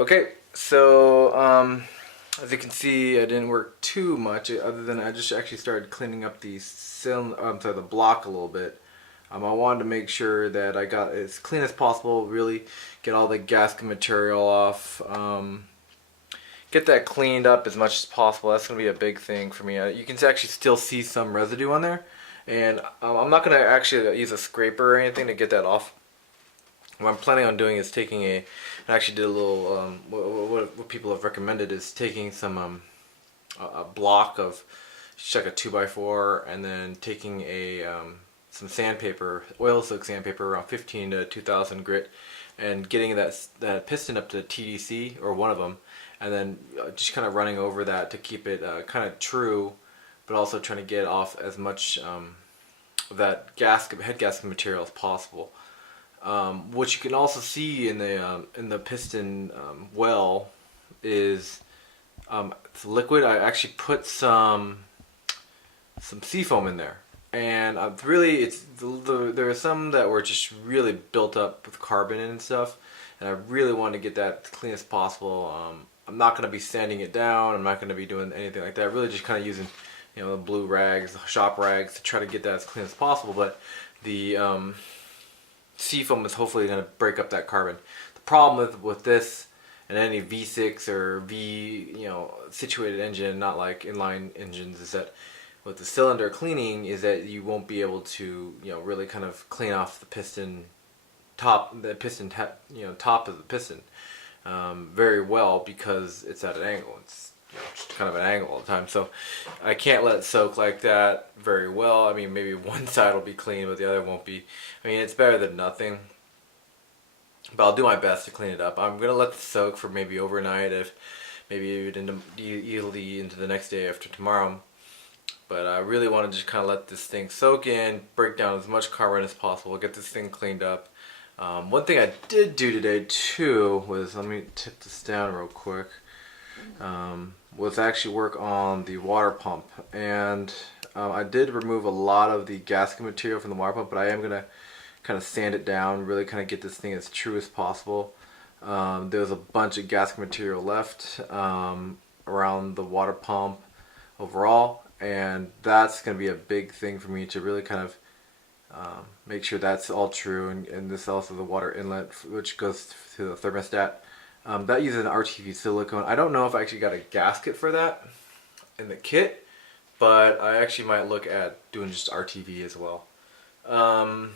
Okay, so as you can see, I didn't work too much other than I just actually started cleaning up the the block a little bit. I wanted to make sure that I got it as clean as possible, really get all the gasket material off, get that cleaned up as much as possible. That's going to be a big thing for me. You can actually still see some residue on there, and I'm not going to actually use a scraper or anything to get that off. What I'm planning on doing is taking I actually did a little, what people have recommended is taking some, a block of, just like a 2x4, and then taking some sandpaper, oil silk sandpaper, around 15 to 2000 grit, and getting that piston up to TDC, or one of them, and then just kind of running over that to keep it kind of true, but also trying to get off as much of that head gasket material as possible. What you can also see in the piston well is it's liquid. I actually put some seafoam in there, and there are some that were just really built up with carbon and stuff, and I really wanted to get that as clean as possible. I'm not going to be sanding it down. I'm not going to be doing anything like that. Really just kind of using, the blue rags, the shop rags, to try to get that as clean as possible. But the seafoam is hopefully going to break up that carbon. The problem with this and any V6 or situated engine, not like inline engines, is that with the cylinder cleaning is that you won't be able to really kind of clean off the piston top of the piston very well, because it's at an angle. It's just kind of an angle all the time, so I can't let it soak like that very well. I mean, maybe one side will be clean but the other won't be. I mean, it's better than nothing, but I'll do my best to clean it up. I'm gonna let it soak for maybe overnight, if maybe even into the next day after tomorrow. But I really want to just kind of let this thing soak in, break down as much carbon as possible, get this thing cleaned up. One thing I did do today too was, let me tip this down real quick, was actually work on the water pump. And I did remove a lot of the gasket material from the water pump, but I am going to kind of sand it down, really kind of get this thing as true as possible. There's a bunch of gasket material left around the water pump overall, and that's going to be a big thing for me to really kind of make sure that's all true. And this also the water inlet, which goes to the thermostat. That uses an RTV silicone. I don't know if I actually got a gasket for that in the kit, but I actually might look at doing just RTV as well. One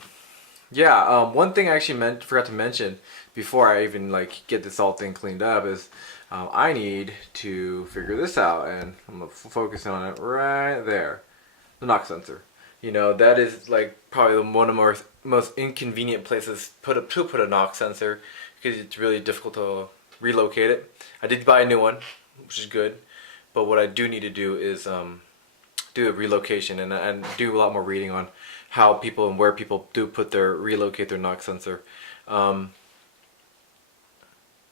thing I actually forgot to mention before I even get this all thing cleaned up is I need to figure this out, and I'm gonna focus on it right there. The knock sensor. That is probably one of the most inconvenient places to put a knock sensor, because it's really difficult to relocate it. I did buy a new one, which is good, but what I do need to do is do a relocation and do a lot more reading on how people and where people do relocate their knock sensor. I'm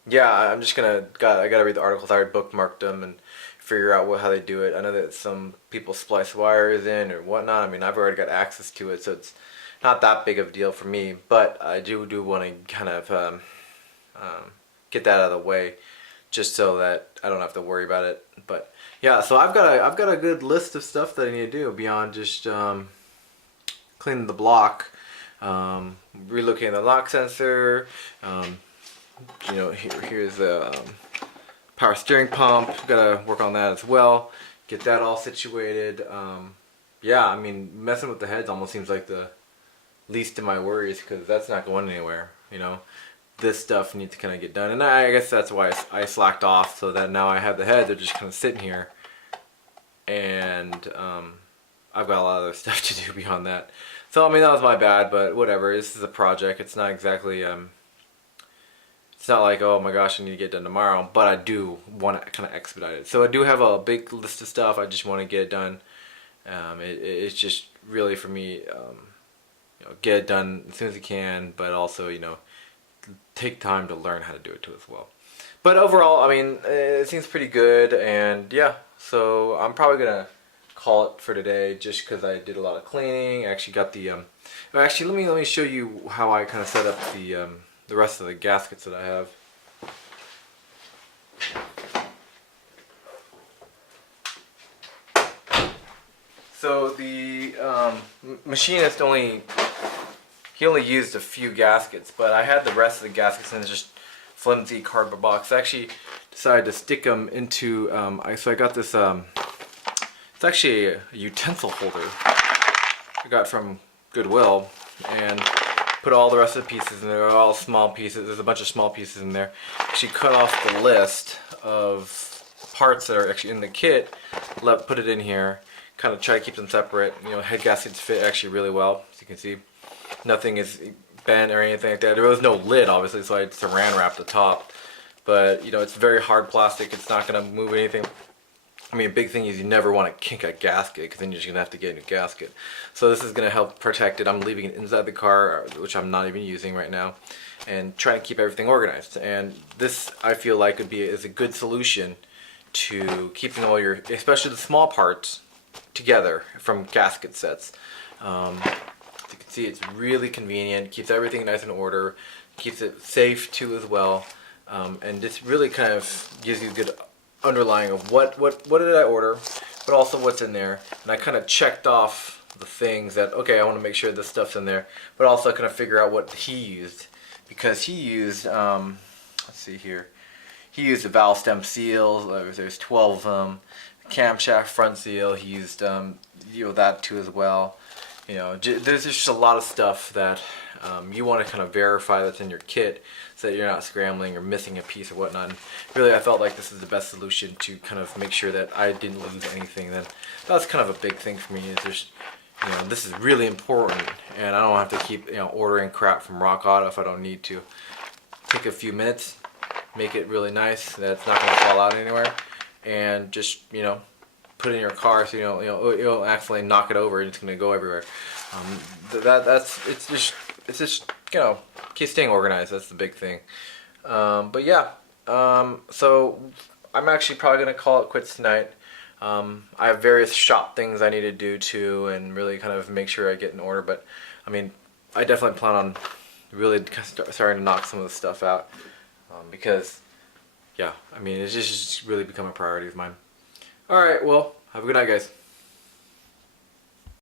just I gotta read the articles. I already bookmarked them and figure out how they do it. I know that some people splice wires in or whatnot. I mean, I've already got access to it, so it's not that big of a deal for me. But I do want to kind of get that out of the way, just so that I don't have to worry about it. But yeah, so I've got a good list of stuff that I need to do beyond just cleaning the block, relocating the lock sensor. Here's the power steering pump. Gotta work on that as well. Get that all situated. I mean, messing with the heads almost seems like the least of my worries, because that's not going anywhere. This stuff needs to kind of get done, and I guess that's why I slacked off, so that now I have the head. They're just kind of sitting here, and I've got a lot of other stuff to do beyond that. So I mean, that was my bad, but whatever. This is a project. It's not exactly it's not like, oh my gosh, I need to get done tomorrow, but I do want to kind of expedite it. So I do have a big list of stuff. I just want to get it done. It's just really for me, get it done as soon as you can, but also, take time to learn how to do it too as well. But overall, I mean, it seems pretty good, and yeah, so I'm probably gonna call it for today, just because I did a lot of cleaning. I actually got the actually, let me show you how I kind of set up the rest of the gaskets that I have. So the machinist only used a few gaskets, but I had the rest of the gaskets in just flimsy cardboard box. I actually decided to stick them into. So I got this. It's actually a utensil holder I got from Goodwill, and put all the rest of the pieces in there. They're all small pieces. There's a bunch of small pieces in there. Actually cut off the list of parts that are actually in the kit. Put it in here. Kind of try to keep them separate. You know, head gaskets fit actually really well, as you can see. Nothing is bent or anything like that. There was no lid, obviously, so I saran wrapped the top. But you know, it's very hard plastic. It's not going to move anything. I mean, a big thing is you never want to kink a gasket, because then you're just going to have to get a new gasket. So this is going to help protect it. I'm leaving it inside the car, which I'm not even using right now, and trying to keep everything organized. And this, I feel like, is a good solution to keeping all your, especially the small parts, together from gasket sets. As you can see, it's really convenient, keeps everything nice in order, keeps it safe too as well, and this really kind of gives you a good underlying of what did I order, but also what's in there. And I kind of checked off the things that, okay, I want to make sure this stuff's in there, but also kind of figure out what he used, because he used, let's see here, he used a valve stem seal. There's 12 of them. Camshaft front seal, he used you know, that too as well. You know, there's just a lot of stuff that you want to kind of verify that's in your kit, so that you're not scrambling or missing a piece or whatnot. And really, I felt like this is the best solution to kind of make sure that I didn't lose anything. Then that's kind of a big thing for me. Is just, you know, this is really important, and I don't have to keep, you know, ordering crap from Rock Auto if I don't need to. Take a few minutes, make it really nice that it's not going to fall out anywhere, and just, you know, put it in your car so you don't accidentally knock it over and it's going to go everywhere. It's just you know, keep staying organized. That's the big thing. But yeah, so I'm actually probably going to call it quits tonight. I have various shop things I need to do too, and really kind of make sure I get in order. But I mean, I definitely plan on really starting to knock some of the stuff out, because yeah, I mean, it's just really become a priority of mine. Alright, well, have a good night, guys.